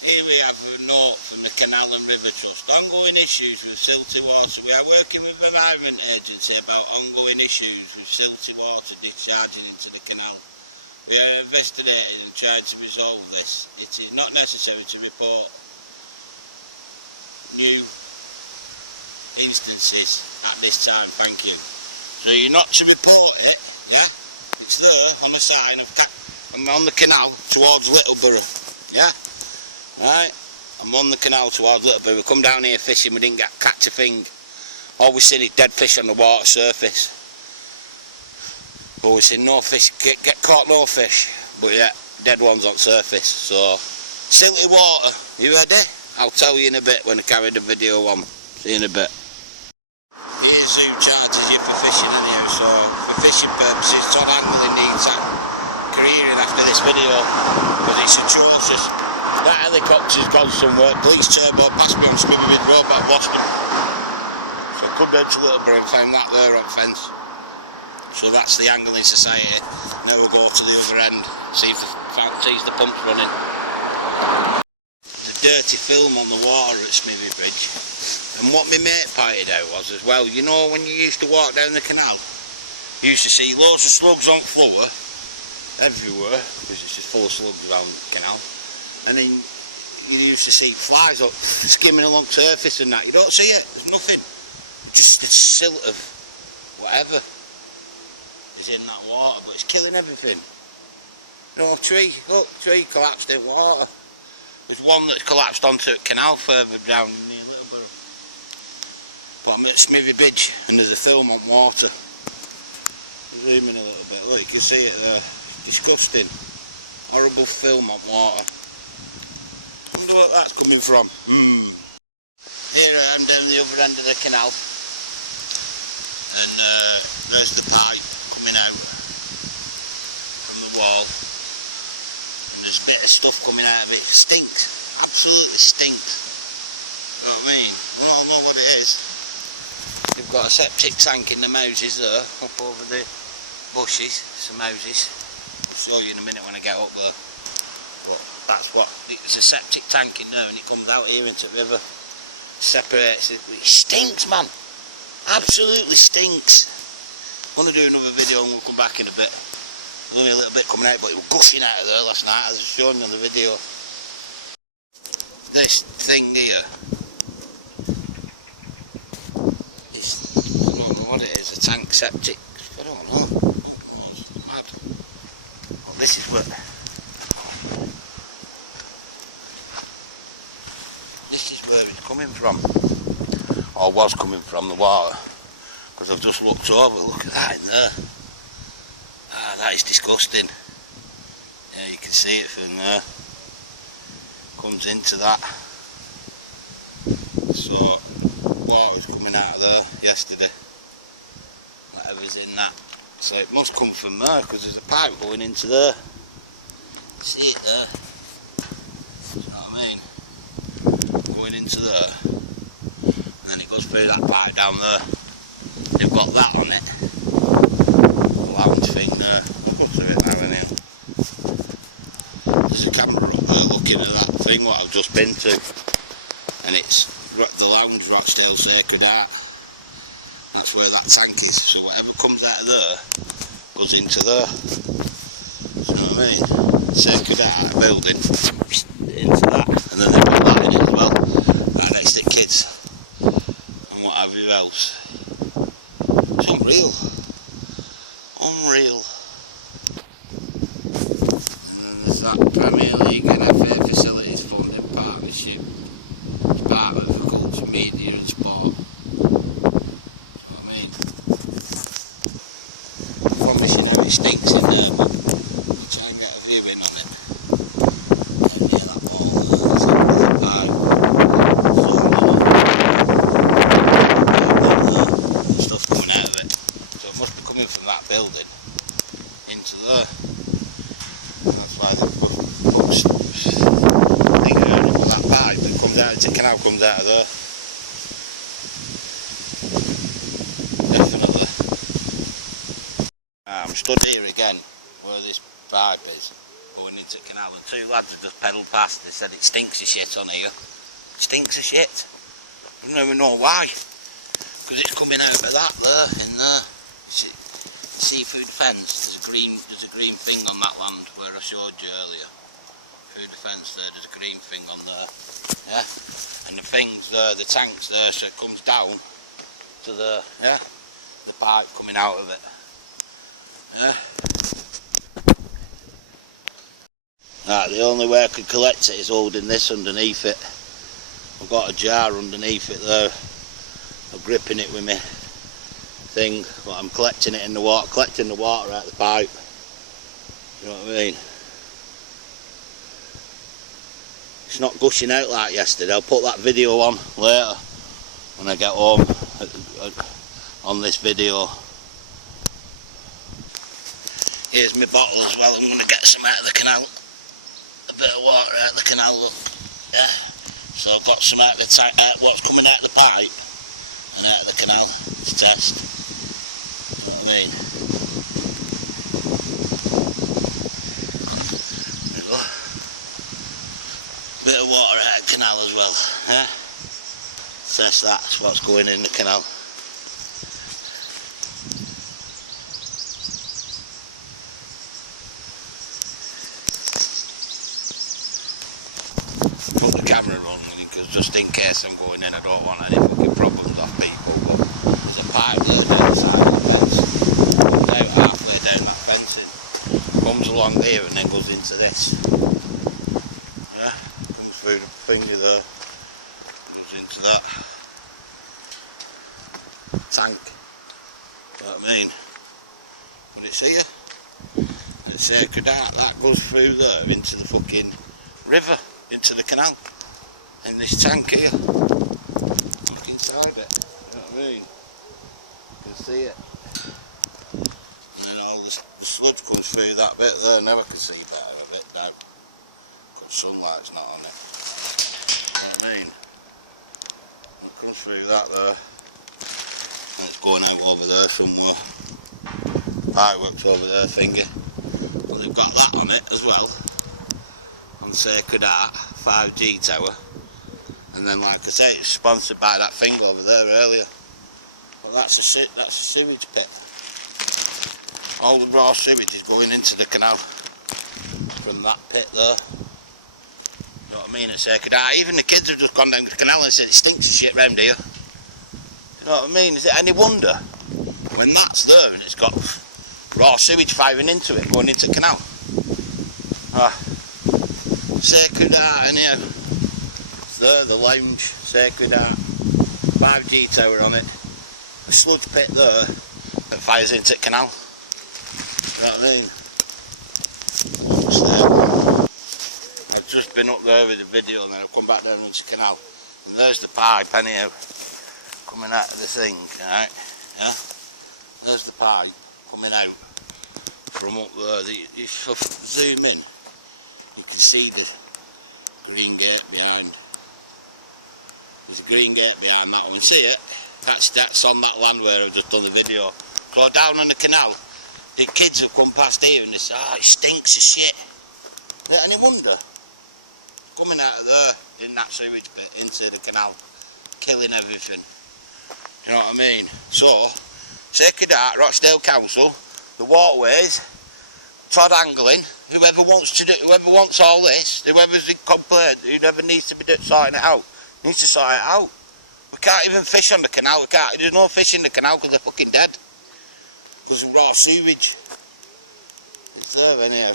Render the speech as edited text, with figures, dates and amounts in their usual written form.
Here we have a note from the Canal and River Trust. Ongoing issues with silty water. We are working with the Environment Agency about ongoing issues with silty water discharging into the canal. We are investigating and trying to resolve this. It is not necessary to report new instances at this time, thank you. So you're not to report it, yeah? It's there on the sign of I'm on the canal towards Littleborough, yeah? Right, I'm on the canal towards Littleborough. We come down here fishing, we didn't catch a thing. All we seen is dead fish on the water surface. But we seen no fish, get caught no fish, but yeah, dead ones on surface. So, silty water, you ready? I'll tell you in a bit when I carry the video on. See you in a bit. Here's who charges you for fishing anyhow, so for fishing purposes, Todd Angling needs a careering after this video, because it's atrocious. That helicopter's gone somewhere, police turbo passed me on Smithy Ridge Road, but I lost him. So I could go to Littleborough and find that there on fence. So that's the Angling Society. Now we'll go to the other end, see if the pump's running. There's a dirty film on the water at Smithy Bridge. And what my mate pointed out was as well, you know when you used to walk down the canal, you used to see loads of slugs on floor, everywhere, because it's just full of slugs around the canal. And then you used to see flies up skimming along surface and that. You don't see it, there's nothing. Just the silt of whatever is in that water, but it's killing everything. No tree, look, tree collapsed in water. There's one that's collapsed onto a canal further down near Littleborough. But I'm at Smithy Bridge and there's a film on water. Zoom in a little bit, look, you can see it there. Disgusting. Horrible film on water. I wonder what that's coming from. Here I am down the other end of the canal, and there's the pipe coming out from the wall, and there's a bit of stuff coming out of it. It stinks, absolutely stinks. You know what I mean? I don't know what it is. You've got a septic tank in the mouses there, up over the bushes, some houses. I'll show you in a minute when I get up there. But that's what, it's a septic tank in there and it comes out here into the river, separates it. It stinks, man, absolutely stinks. I'm going to do another video and we'll come back in a bit. There's only a little bit coming out, but it was gushing out of there last night as I was showing you on the video. This thing here is, I don't know what it is, a tank septic, I don't know, it's mad. Well, this is where it's coming from, or was coming from, the water, because I've just looked over, look at that in there. Ah, that is disgusting. Yeah, you can see it from there, comes into that. So water was coming out of there yesterday, whatever's in that, so it must come from there because there's a pipe going into there. See it there, you know what I mean? Going into there, and then it goes through that pipe down there. They've got that on it, the lounge thing there. I'll go through it now anyhow. There's a camera up there looking at that thing what I've just been to, and it's the lounge, Rochdale Sacred Art. That's where that tank is, so whatever comes out of there goes into there. You know what I mean? Sacred Art building into that, and then they've got that in it as well, right next to kids and what have you else. It's unreal. Unreal. And then there's that Premier League and FA Facilities Funding Partnership. It's part of the culture, media and sport. You know what I mean? I promise you now it stinks in there, but we'll try and get a viewing on it. Down near that wall there, there's a pipe. There's stuff coming out of it. So it must be coming from that building into there. That's why they've put thing around it with that pipe that comes out, the canal comes out of there. Definitely. I'm stood here again where this pipe is going into into the canal, and two lads have just pedalled past. They said it stinks of shit on here. It stinks of shit. I don't even know why. Because it's coming out of that there, in there. Seafood fence. There's a green thing on that land where I showed you earlier. Food fence there, there's a green thing on there. Yeah? And the things there, the tanks there, so it comes down to the, yeah? The pipe coming out of it. Yeah? Right, the only way I can collect it is holding this underneath it. I've got a jar underneath it there. I'm gripping it with me thing, but I'm collecting it in the water, collecting the water out of the pipe. You know what I mean? It's not gushing out like yesterday. I'll put that video on later when I get home on this video. Here's my bottle as well. I'm going to get some out of the canal. A bit of water out of the canal, look. Yeah. So I've got some out of the tank, what's coming out of the pipe and out of the canal to test. You know what I mean? There you go. Bit of water out of the canal as well. Yeah. Test that's what's going in the canal. Put the camera on because just in case I'm going in, I don't want any fucking problems off people. But there's a pipe there down the side of the fence. It's out halfway down that fencing. Comes along here and then goes into this. Yeah, comes through the finger there. Goes into that tank. You know what I mean? But it's here. It's sacred art that goes through there into the fucking river. Into the canal in this tank here. Look inside it, you know what I mean? You can see it. And all the sludge comes through that bit there. Now I can see better a bit now because sunlight's not on it. You know what I mean? It comes through that there and it's going out over there somewhere. Fireworks over there thingy. But they've got that on it as well. Sacred Art 5G tower, and then like I say, it's sponsored by that thing over there earlier. Well, that's a sewage pit. All the raw sewage is going into the canal from that pit there. You know what I mean? At Sacred Art, even the kids have just gone down the canal and said it stinks of shit round here. You know what I mean? Is it any wonder when that's there and it's got raw sewage firing into it, going into the canal? Sacred Art in here. It's there, the lounge, Sacred Art. 5G tower on it. A sludge pit there that fires into the canal. You know what I mean? It's there. I've just been up there with the video and then I've come back down into the canal. And there's the pipe anyhow. Coming out of the thing, right? Yeah? There's the pipe coming out from up there. If you zoom in, you can see the green gate behind. There's a green gate behind that one. See it? That's on that land where I've just done the video. So down on the canal, the kids have come past here and they say, oh, it stinks of shit. Is it any wonder? Coming out of there in that sewage pit into the canal, killing everything. You know what I mean? So, Sacred Art, Rochdale Council, the waterways, Todd Angling, whoever wants all this, whoever's complained, whoever needs to be sorting it out, needs to sort it out. We can't even fish on the canal. There's no fish in the canal because they're fucking dead. Because of raw sewage. It's there anyhow.